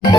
अरे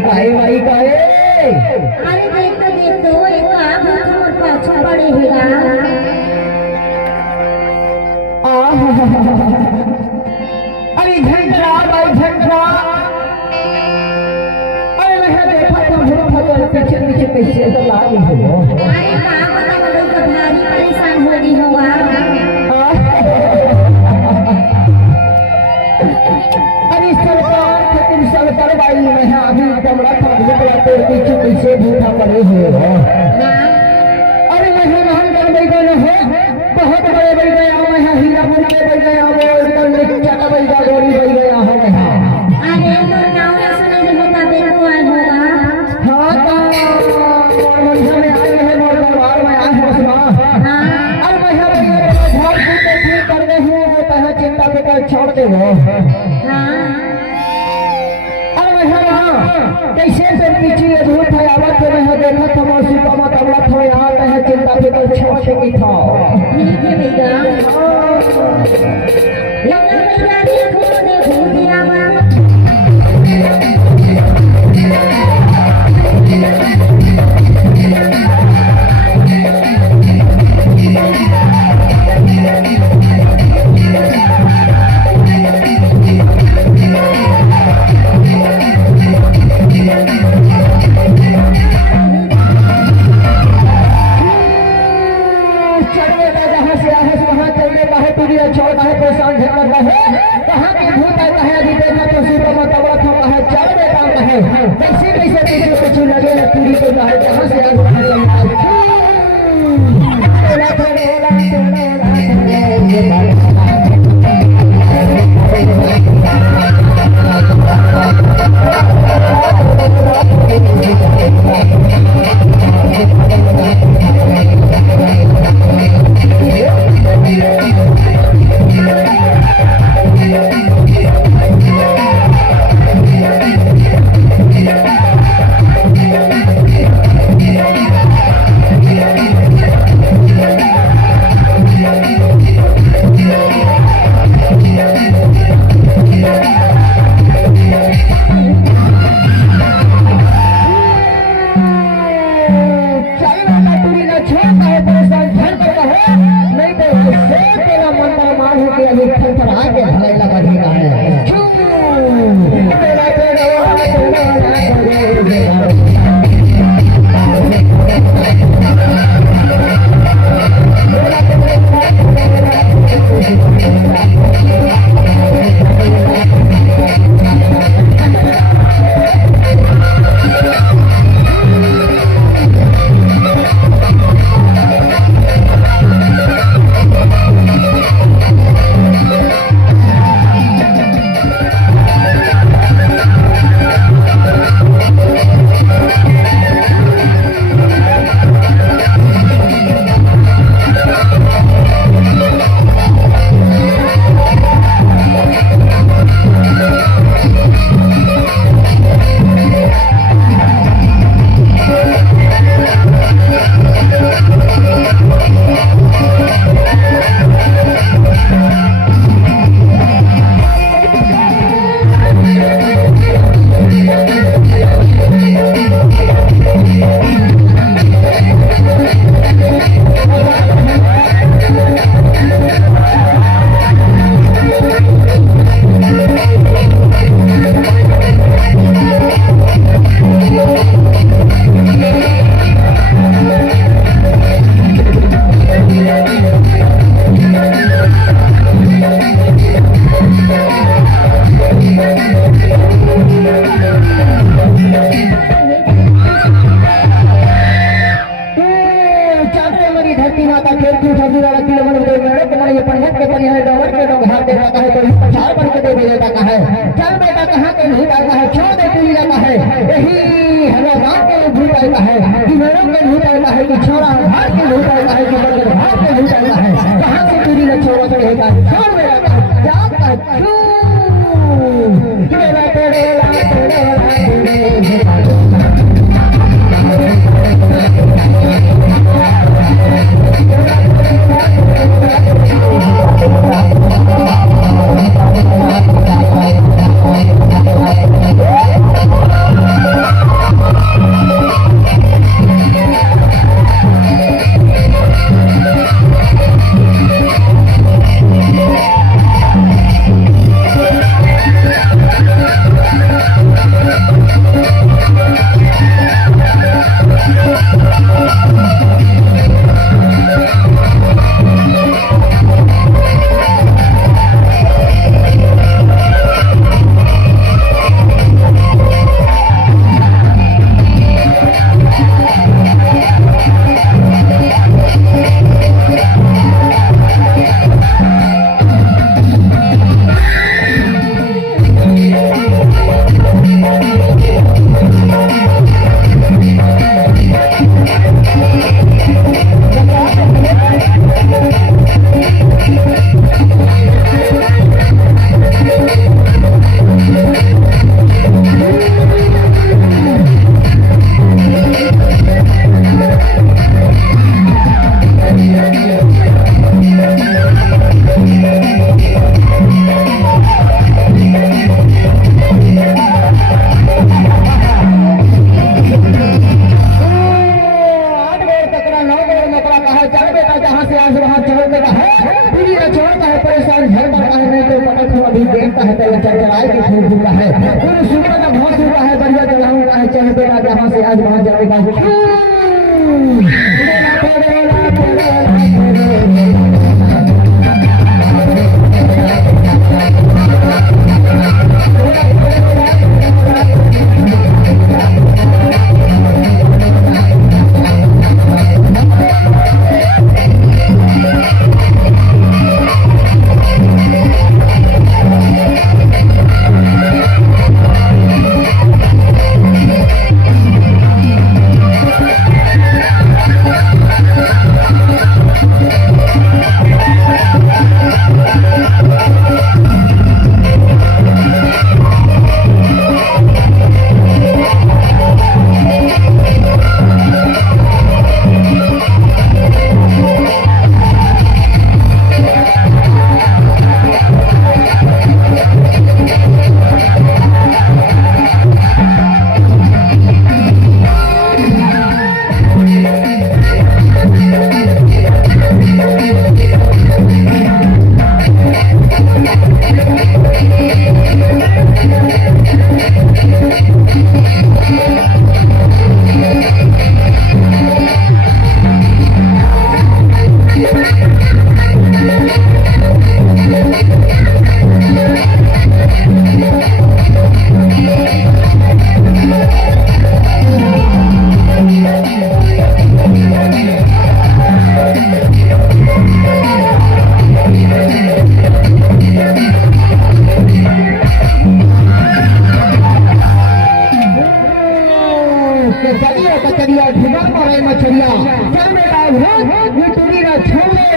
काहे भाई काहे? अरे देख तो एक आँख हमर पाछा पड़े हेला। अरे झंझरा भाई झंझरा, अरे मैं देखा तो भूल पीछे पीछे कैसे तो लागी हो। अरे का पता करो तो भारी परेशान हो रही होगा। अरे सरकार भाई मैं अभी कमरा तो पीछे पीछे भूखा पड़े हुए हो। अरे मैं महल कर बैठे हो, बहुत बड़े बैठ गया मैं, हीरा फूल के बैठ गया वो, चला बैठ गया गोरी बैठ गया हो मैं। अरे तो नाम सुने रे होता देखो आए होगा। हाँ तो मंदिर में आए हैं, मोर दरबार में आए हैं उसमें। अरे मैं घर को ठीक कर दे हूँ, वो कहे चिंता बेटा छोड़ दे वो। कैसे से पीछे अधूर था आवत तो मैं देखा था मौसी का मत अमला था यहाँ कहे चिंता बेटा छोड़ के की था। ठीक है बेटा। लगा बेटा देखो दिया परेशान झगड़ रहे कहाँ की भूत आता है, अभी देखा तो सूर्य में तबला था है, चल बेटा है कैसे कैसे पीछे पीछे लगे ना पूरी को है जहाँ से Yeah. छाती वाला किलो मन दे मेरे को ये पंडित के पनी है डॉलर के लोग हाथ देता है तो प्रचार बन के दे देता है चल बेटा कहां के नहीं आता है क्यों दे पी जाता है यही हमें बात के भूल जाता है कि मेरे को भूल जाता है कि छोरा हाथ के भूल जाता है कि बड़े हाथ के भूल जाता है कहां से पीड़ी ने छोरा चढ़ेगा छोड़ मेरा जाता क्यों मेरा तेरा जहाँ से आज वहाँ जाएगा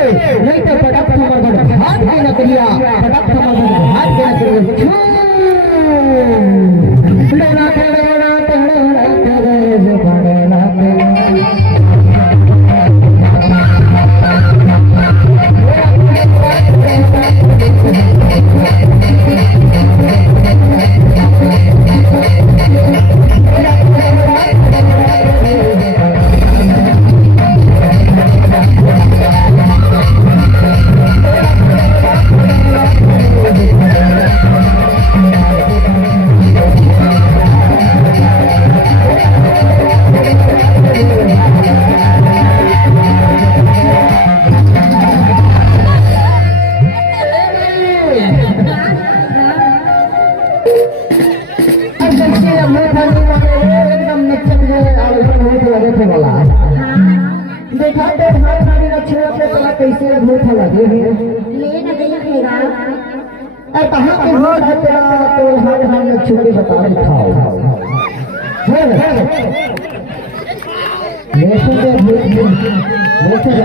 नहीं तो पटक हाथ के नकलिया पटक हाथ के नकलिया कैसे भूख लगे हैं ले न देखेगा। और कहाँ पे भूख है तेरा तो हर हर छुट्टी बता दिखाओ है ना लेकिन ये भूख ये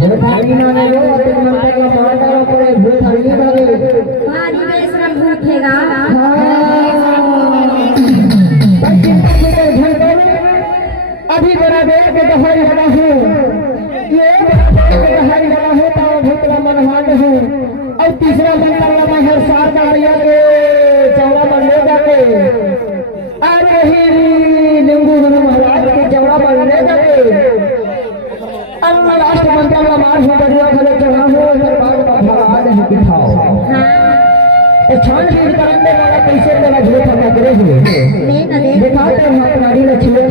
भूख हरी ना ले लो और तुम मन का मार डालो पर भूख हरी ना ले भारी बेशरम भूखेगा। अभी बड़ा देर के दहाई बना हूँ ये दहाई बना हूँ तो भूतला मनहान हूँ और तीसरा दिन करवाना है शारदा मैया के चौड़ा बनने जाके और वही लिंगू गुरु महाराज के चौड़ा बनने जाके और राष्ट्र मंत्री का मार हो बढ़िया भले चढ़ा हो दरबार का भगवान नहीं दिखाओ छानबीन करने वाला कैसे मेरा झूठ हम करे हुए ले न दे दिखाते हैं हमारी लक्ष्मी